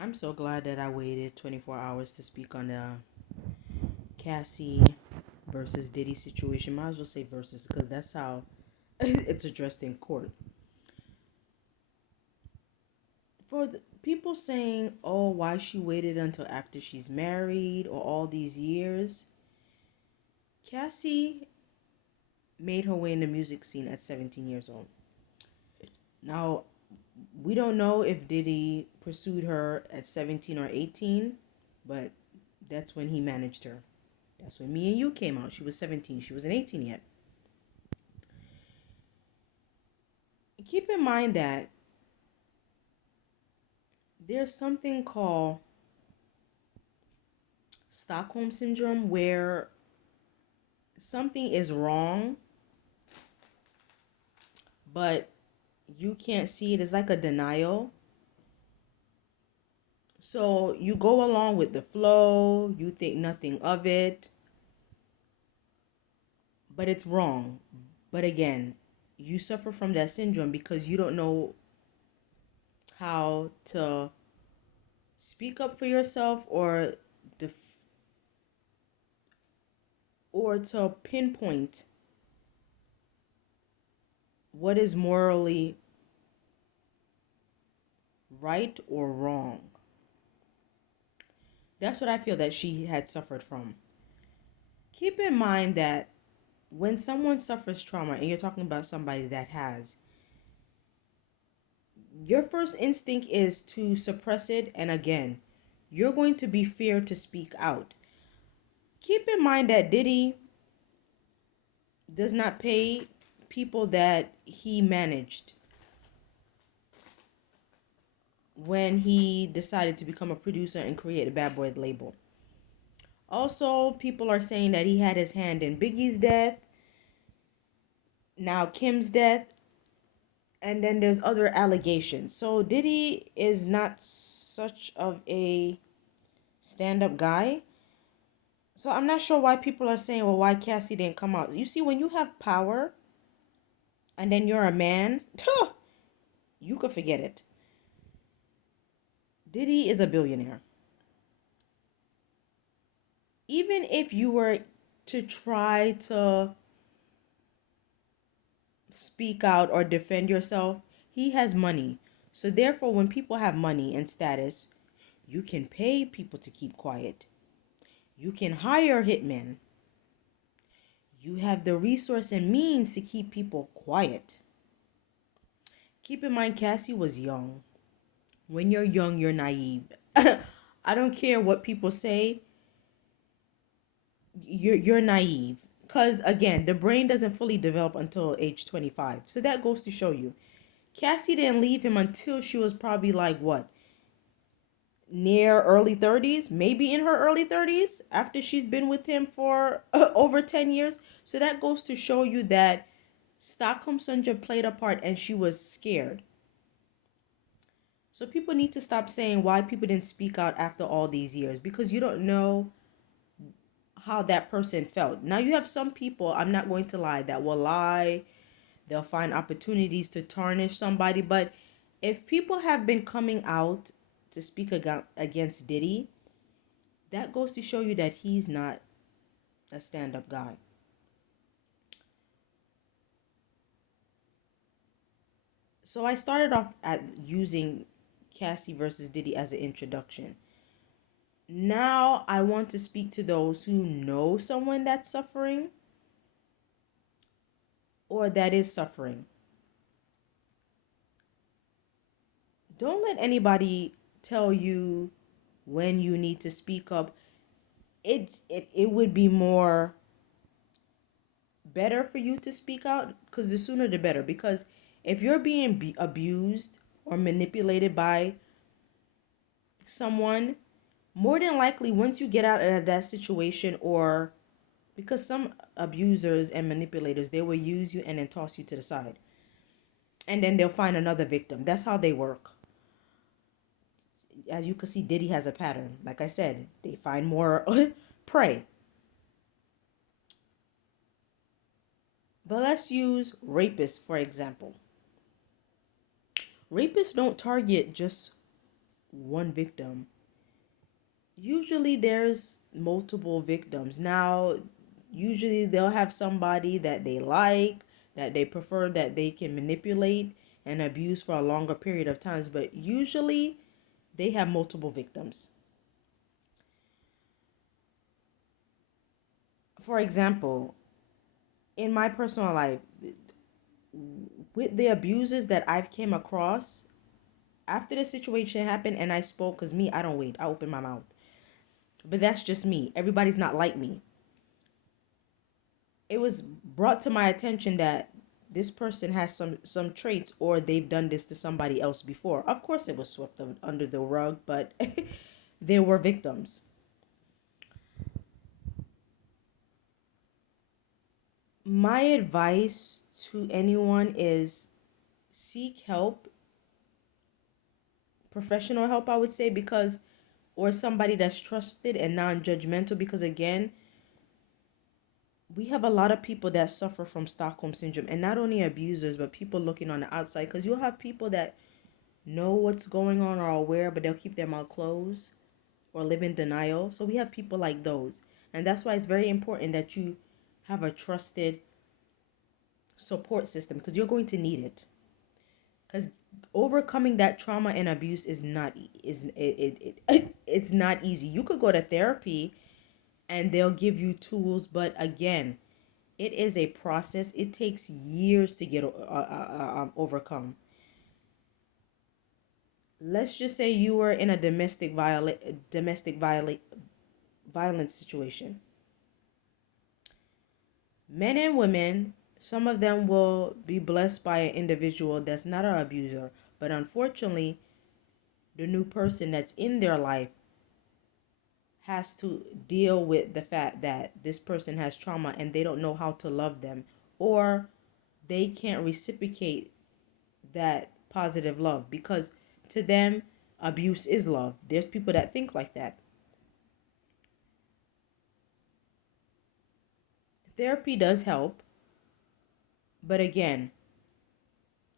I'm so glad that I waited 24 hours to speak on the Cassie versus Diddy situation. Might as well say versus because that's how it's addressed in court. For the people saying, oh, why she waited until after she's married or all these years, Cassie made her way in the music scene at 17 years old. Now, we don't know if Diddy pursued her at 17 or 18, but that's when he managed her. That's when Me and You came out. She was 17. She wasn't 18 yet. Keep in mind that there's something called Stockholm Syndrome where something is wrong, but you can't see it. It's like a denial. So you go along with the flow, you think nothing of it, but it's wrong. But again, you suffer from that syndrome because you don't know how to speak up for yourself def- or to pinpoint what is morally right or wrong. That's what I feel that she had suffered from. Keep in mind that when someone suffers trauma, and you're talking about somebody that has, your first instinct is to suppress it, and again, you're going to be feared to speak out. Keep in mind that Diddy does not pay people that he managed when he decided to become a producer and create a Bad Boy label. Also, people are saying that he had his hand in Biggie's death, now Kim's death, and then there's other allegations. So Diddy is not such of a stand-up guy. So I'm not sure why people are saying, well, why Cassie didn't come out. You see, when you have power and then you're a man, you could forget it. Diddy is a billionaire. Even if you were to try to speak out or defend yourself, he has money. So therefore, when people have money and status, you can pay people to keep quiet. You can hire hitmen. You have the resource and means to keep people quiet. Keep in mind, Cassie was young. When you're young, you're naive. I don't care what people say. You're naive. Because again, the brain doesn't fully develop until age 25. So that goes to show you. Cassie didn't leave him until she was probably like what? Near early 30s, maybe in her early 30s, after she's been with him for over 10 years. So that goes to show you that Stockholm Syndrome played a part and she was scared. So people need to stop saying why people didn't speak out after all these years because you don't know how that person felt. Now you have some people, I'm not going to lie, that will lie. They'll find opportunities to tarnish somebody. But if people have been coming out to speak against Diddy, that goes to show you that he's not a stand-up guy. So I started off at using Cassie versus Diddy as an introduction. Now I want to speak to those who know someone that's suffering or that is suffering. Don't let anybody tell you when you need to speak up. It would be more better for you to speak out because the sooner the better. Because if you're being abused or manipulated by someone, more than likely once you get out of that situation, or because some abusers and manipulators, they will use you and then toss you to the side and then they'll find another victim. That's how they work. As you can see, Diddy has a pattern. Like I said, they find more prey. But let's use Rapist for example. Rapists don't target just one victim. Usually there's multiple victims. Now, usually they'll have somebody that they like, that they prefer, that they can manipulate and abuse for a longer period of times, but usually they have multiple victims. For example, in my personal life, with the abusers that I've came across, after the situation happened and I spoke, because me, I don't wait, I open my mouth. But that's just me. Everybody's not like me. It was brought to my attention that this person has some traits, or they've done this to somebody else before. Of course it was swept under the rug, but there were victims. My advice to anyone is seek help, professional help, I would say, because, or somebody that's trusted and non-judgmental, because again, we have a lot of people that suffer from Stockholm Syndrome, and not only abusers, but people looking on the outside, because you'll have people that know what's going on or are aware, but they'll keep their mouth closed or live in denial. So we have people like those. And that's why it's very important that you have a trusted support system, because you're going to need it. Because overcoming that trauma and abuse is not it's not easy. You could go to therapy and they'll give you tools, but again, it is a process. It takes years to get overcome. Let's just say you were in a violence situation. Men and women, some of them will be blessed by an individual that's not an abuser, but unfortunately, the new person that's in their life has to deal with the fact that this person has trauma and they don't know how to love them, or they can't reciprocate that positive love, because to them abuse is love. There's people that think like that. Therapy does help, but again,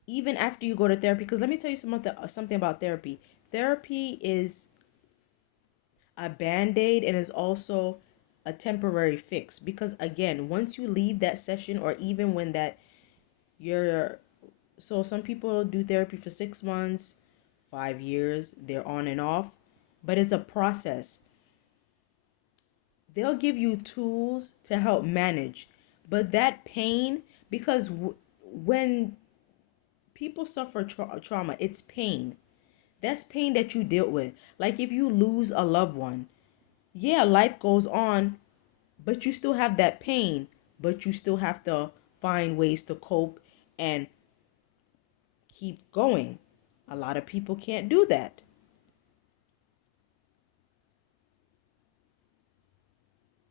even after you go to therapy, because let me tell you something about therapy. Therapy is a band-aid and is also a temporary fix, because again, once you leave that session, or even when that you're so some people do therapy for 6 months, 5 years, they're on and off, but it's a process. They'll give you tools to help manage, but that pain, because when people suffer trauma, it's pain. That's pain that you dealt with. Like if you lose a loved one, yeah, life goes on, but you still have that pain, but you still have to find ways to cope and keep going. A lot of people can't do that.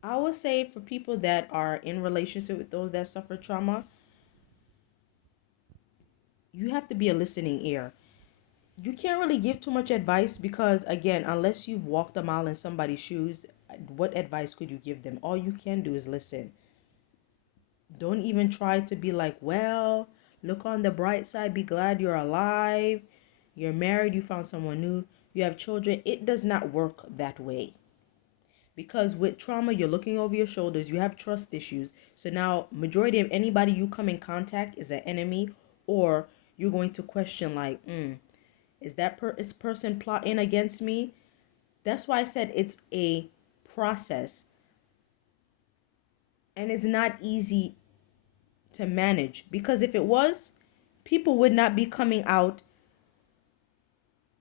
I would say for people that are in relationship with those that suffer trauma, you have to be a listening ear. You can't really give too much advice, because again, unless you've walked a mile in somebody's shoes, what advice could you give them? All you can do is listen. Don't even try to be like, well, look on the bright side, be glad you're alive, you're married, you found someone new, you have children. It does not work that way. Because with trauma, you're looking over your shoulders, you have trust issues. So now majority of anybody you come in contact is an enemy, or you're going to question like, is is person plotting against me? That's why I said it's a process, and it's not easy to manage, because if it was, people would not be coming out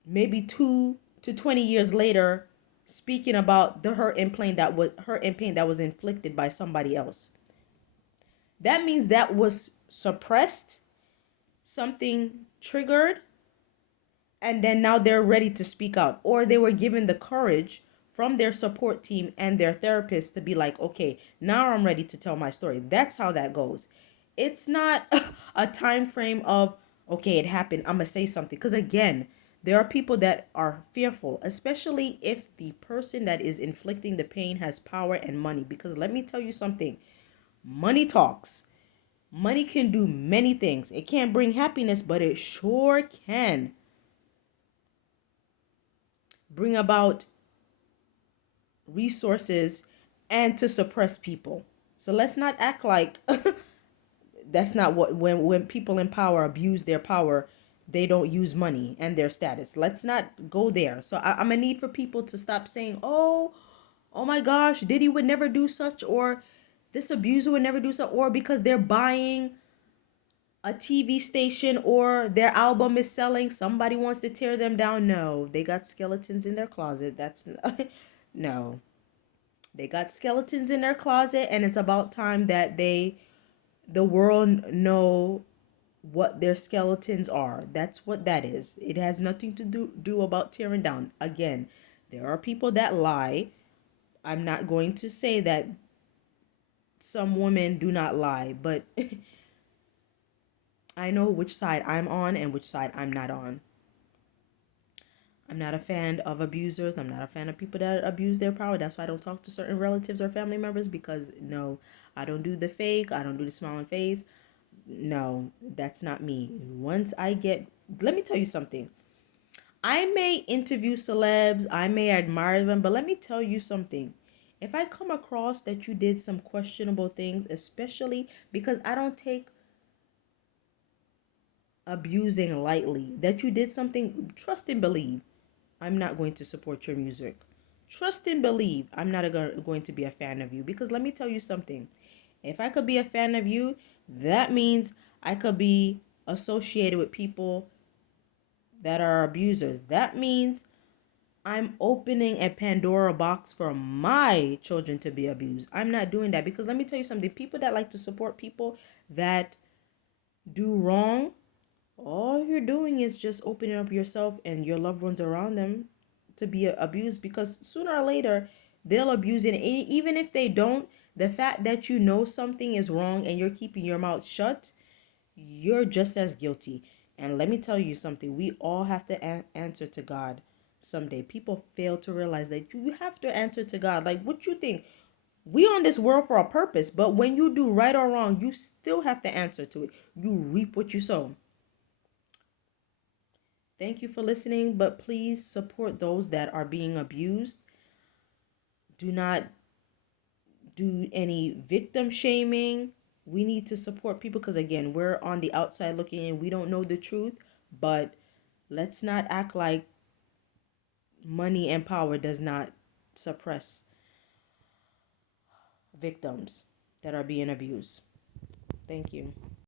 maybe 2 to 20 years later speaking about the hurt and pain that was inflicted by somebody else. That means that was suppressed, something triggered, and then now they're ready to speak out, or they were given the courage from their support team and their therapist to be like, okay, now I'm ready to tell my story. That's how that goes. It's not a time frame of, okay, it happened, I'm gonna say something, because again, there are people that are fearful, especially if the person that is inflicting the pain has power and money, because let me tell you something, money talks. Money can do many things. It can't bring happiness, but it sure can. bring about resources and to suppress people. So let's not act like that's not what when people in power abuse their power, they don't use money and their status. Let's not go there. So I'm gonna need for people to stop saying, oh my gosh, Diddy would never do such, or this abuser would never do so, or because they're buying a TV station or their album is selling, somebody wants to tear them down. No, they got skeletons in their closet. That's no. They got skeletons in their closet, and it's about time that the world know what their skeletons are. That's what that is. It has nothing to do about tearing down. Again, there are people that lie. I'm not going to say that some women do not lie, but I know which side I'm on and which side I'm not on. I'm not a fan of abusers. I'm not a fan of people that abuse their power. That's why I don't talk to certain relatives or family members, because no, I don't do the fake. I don't do the smiling face. No, that's not me. Once I get, let me tell you something. I may interview celebs, I may admire them, but let me tell you something. If I come across that you did some questionable things, especially because I don't take abusing lightly, that you did something, trust and believe, I'm not going to support your music. Trust and believe, I'm not going to be a fan of you. Because let me tell you something. If I could be a fan of you, that means I could be associated with people that are abusers. That means I'm opening a Pandora box for my children to be abused. I'm not doing that, because let me tell you something. People that like to support people that do wrong, all you're doing is just opening up yourself and your loved ones around them to be abused, because sooner or later they'll abuse it. And even if they don't, the fact that you know something is wrong and you're keeping your mouth shut, you're just as guilty. And let me tell you something, we all have to answer to God someday. People fail to realize that you have to answer to God. Like, what you think? We on this world for a purpose, but when you do right or wrong, you still have to answer to it. You reap what you sow. Thank you for listening, but please support those that are being abused. Do not do any victim shaming. We need to support people, because again, we're on the outside looking in. We don't know the truth, but let's not act like money and power does not suppress victims that are being abused. Thank you.